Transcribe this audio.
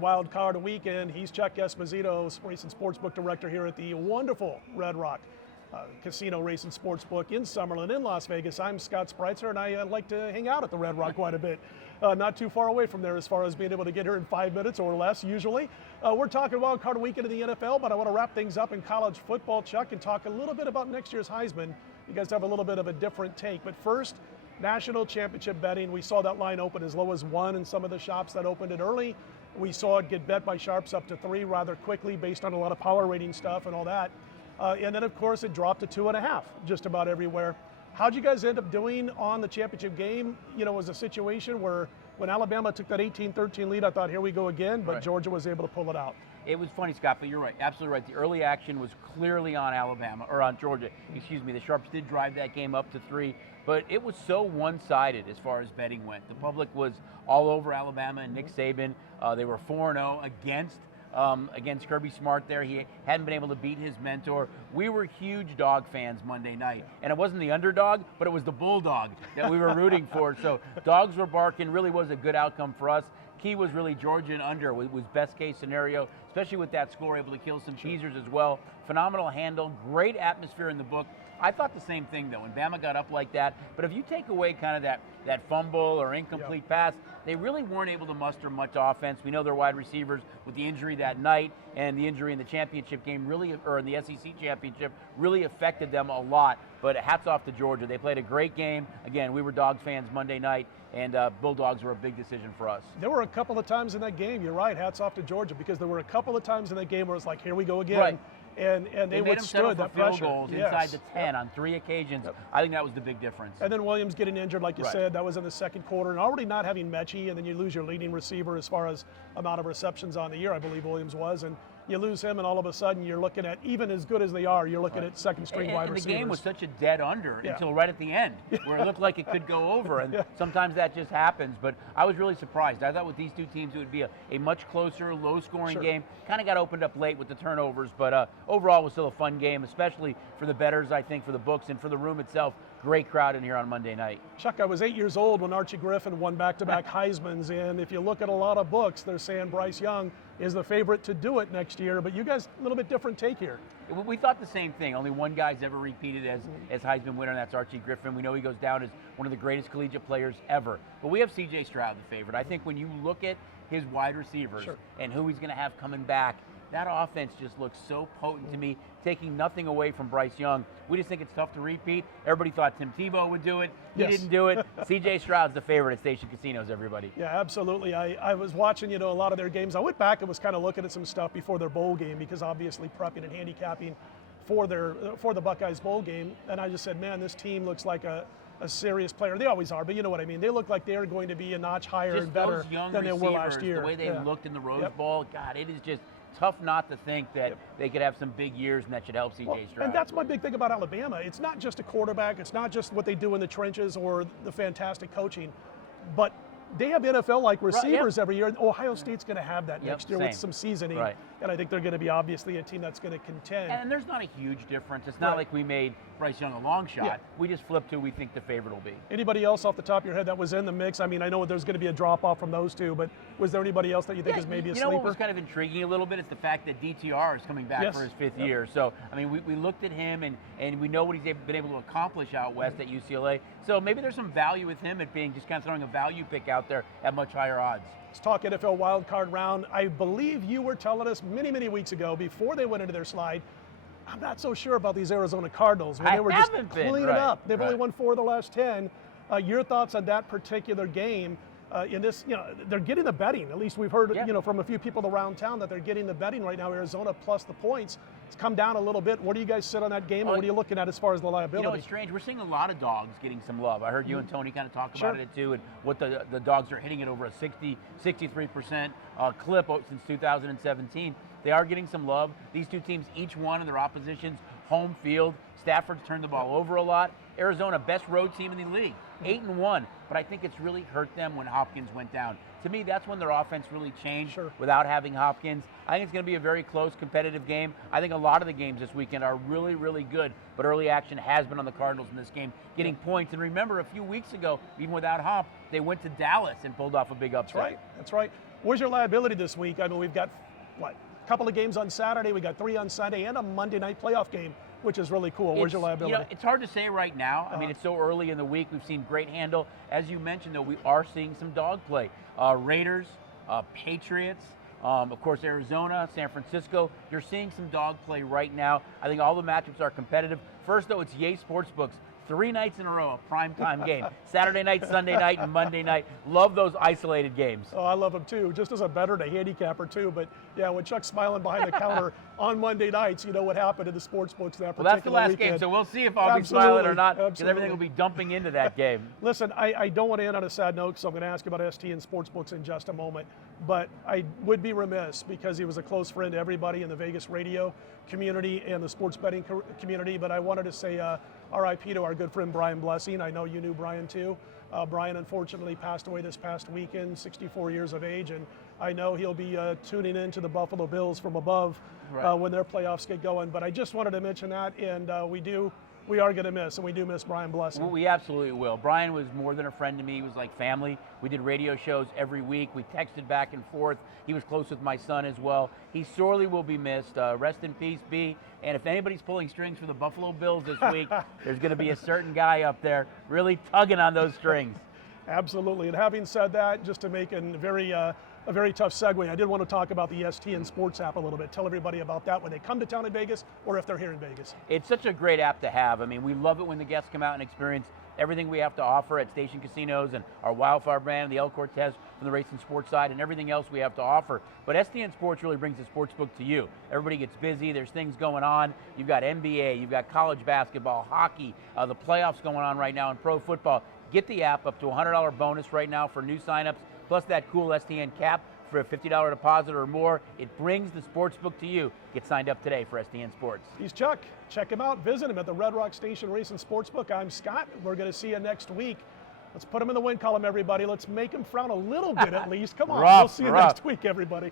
Wild Card Weekend. He's Chuck Esposito, Race and Sportsbook Director here at the wonderful Red Rock Casino Race and Sportsbook in Summerlin in Las Vegas. I'm Scott Spreitzer, and I like to hang out at the Red Rock quite a bit. Not too far away from there as far as being able to get here in 5 minutes or less usually. We're talking Wild Card Weekend in the NFL, but I want to wrap things up in college football, Chuck, and talk a little bit about next year's Heisman. You guys have a little bit of a different take, but first, national championship betting. We saw that line open as low as 1 in some of the shops that opened it early. We saw it get bet by sharps up to 3 rather quickly based on a lot of power rating stuff and all that. And then, of course, it dropped to 2.5 just about everywhere. How'd you guys end up doing on the championship game? You know, it was a situation where when Alabama took that 18-13 lead, I thought, here we go again, but right. Georgia was able to pull it out. It was funny, Scott, but you're right, absolutely right. The early action was clearly on Alabama, or on Georgia, excuse me. The Sharps did drive that game up to 3, but it was so one-sided as far as betting went. The public was all over Alabama and Nick Saban. They were 4-0 against Kirby Smart there. He hadn't been able to beat his mentor. We were huge dog fans Monday night, and it wasn't the underdog, but it was the bulldog that we were rooting for. So dogs were barking, really was a good outcome for us. Key was really Georgia and under was best case scenario, especially with that score, able to kill some teasers as well. Phenomenal handle, great atmosphere in the book. I thought the same thing though when Bama got up like that, but if you take away kind of that fumble or incomplete pass, they really weren't able to muster much offense. We know their wide receivers with the injury that night and the injury in the championship game really, or in the SEC championship, really affected them a lot. But hats off to Georgia. They played a great game. Again, we were Dogs fans Monday night, and Bulldogs were a big decision for us. There were a couple of times in that game, you're right, hats off to Georgia, because there were a couple of times in that game where it's like, here we go again. Right. And they withstood that pressure. Field goals inside the 10 on 3 occasions. Yep. I think that was the big difference. And then Williams getting injured, like you said, that was in the second quarter, and already not having Mechie, and then you lose your leading receiver as far as amount of receptions on the year, I believe Williams was, and you lose him, and all of a sudden you're looking at, even as good as they are, you're looking at second-string wide receivers. And the game was such a dead under until right at the end, where it looked like it could go over, and sometimes that just happens. But I was really surprised. I thought with these two teams it would be a much closer, low-scoring game. Kind of got opened up late with the turnovers, but overall it was still a fun game, especially for the bettors, I think, for the books, and for the room itself. Great crowd in here on Monday night. Chuck, I was 8 years old when Archie Griffin won back-to-back Heismans, and if you look at a lot of books, they're saying Bryce Young is the favorite to do it next year, but you guys, a little bit different take here. We thought the same thing. Only one guy's ever repeated as Heisman winner, and that's Archie Griffin. We know he goes down as one of the greatest collegiate players ever. But we have C.J. Stroud the favorite. I think when you look at his wide receivers and who he's going to have coming back, that offense just looks so potent to me, taking nothing away from Bryce Young. We just think it's tough to repeat. Everybody thought Tim Tebow would do it. He didn't do it. C.J. Stroud's the favorite at Station Casinos, everybody. Yeah, absolutely. I was watching, a lot of their games. I went back and was kind of looking at some stuff before their bowl game, because obviously prepping and handicapping for the Buckeyes bowl game, and I just said, man, this team looks like a serious player. They always are, but you know what I mean. They look like they're going to be a notch higher and better than they were last year. The way they looked in the Rose Bowl, God, it is just tough not to think that they could have some big years, and that should help C.J. Stroud. And that's my big thing about Alabama. It's not just a quarterback. It's not just what they do in the trenches or the fantastic coaching, but they have NFL-like receivers every year. Ohio State's going to have that next year with some seasoning, and I think they're going to be obviously a team that's going to contend. And there's not a huge difference. It's not like we made Bryce Young a long shot. We just flipped who we think the favorite will be. Anybody else off the top of your head that was in the mix? I mean, I know there's going to be a drop-off from those two, but was there anybody else that you think is maybe a sleeper? You know what was kind of intriguing a little bit is the fact that DTR is coming back for his 5th year. So, I mean, we looked at him, and we know what he's been able to accomplish out west at UCLA. So maybe there's some value with him at being just kind of throwing a value pick out there at much higher odds. Let's talk NFL wildcard round. I believe you were telling us many, many weeks ago, before they went into their slide, I'm not so sure about these Arizona Cardinals. They were just cleaning it up. They've only won 4 of the last 10. Your thoughts on that particular game? In this, they're getting the betting. At least we've heard, from a few people around town that they're getting the betting right now. Arizona plus the points. It's come down a little bit. Where do you guys sit on that game, and what are you looking at as far as the liability? It's strange. We're seeing a lot of dogs getting some love. I heard you and Tony kind of talk about it too, and what the dogs are hitting it over a 63% clip since 2017. They are getting some love. These two teams, each one of their opposition's home field. Stafford's turned the ball over a lot. Arizona, best road team in the league. 8-1, but I think it's really hurt them when Hopkins went down. To me, that's when their offense really changed. Sure. Without having Hopkins. I think it's going to be a very close, competitive game. I think a lot of the games this weekend are really, really good, but early action has been on the Cardinals in this game, getting points. And remember, a few weeks ago, even without Hop, they went to Dallas and pulled off a big upset. That's right. Where's your liability this week? I mean, we've got, a couple of games on Saturday, we got 3 on Sunday, and a Monday night playoff game, which is really cool. Where's your liability? It's hard to say right now. I mean, it's so early in the week. We've seen great handle. As you mentioned, though, we are seeing some dog play. Raiders, Patriots, of course, Arizona, San Francisco. You're seeing some dog play right now. I think all the matchups are competitive. First, though, it's Yay Sportsbooks. 3 nights in a row, a primetime game. Saturday night, Sunday night, and Monday night. Love those isolated games. Oh, I love them too, just as a bettor and a handicapper too. But yeah, when Chuck's smiling behind the counter on Monday nights, you know what happened in the sports books that particular weekend. Well, that's the last game, so we'll see if I'll be smiling or not, because everything will be dumping into that game. Listen, I don't want to end on a sad note, so I'm going to ask about ST and sportsbooks in just a moment. But I would be remiss, because he was a close friend to everybody in the Vegas radio community and the sports betting community, but I wanted to say RIP to our good friend Brian Blessing. I know you knew Brian too. Brian unfortunately passed away this past weekend, 64 years of age, and I know he'll be tuning in to the Buffalo Bills from above when their playoffs get going. But I just wanted to mention that, and we are going to miss, and we do miss Brian Blessing. Well, we absolutely will. Brian was more than a friend to me. He was like family. We did radio shows every week. We texted back and forth. He was close with my son as well. He sorely will be missed. Rest in peace, B. And if anybody's pulling strings for the Buffalo Bills this week, there's going to be a certain guy up there really tugging on those strings. Absolutely. And having said that, just to make a very tough segue, I did want to talk about the STN Sports app a little bit. Tell everybody about that when they come to town in Vegas or if they're here in Vegas. It's such a great app to have. I mean, we love it when the guests come out and experience everything we have to offer at Station Casinos and our Wildfire brand, the El Cortez from the race and sports side, and everything else we have to offer. But STN Sports really brings the sports book to you. Everybody gets busy. There's things going on. You've got NBA, you've got college basketball, hockey, the playoffs going on right now in pro football. Get the app, up to a $100 bonus right now for new signups, plus that cool STN cap for a $50 deposit or more. It brings the sports book to you. Get signed up today for STN Sports. He's Chuck. Check him out. Visit him at the Red Rock Station Racing Sportsbook. I'm Scott. We're going to see you next week. Let's put him in the win column, everybody. Let's make him frown a little bit at least. Come on. We'll see you next week, everybody.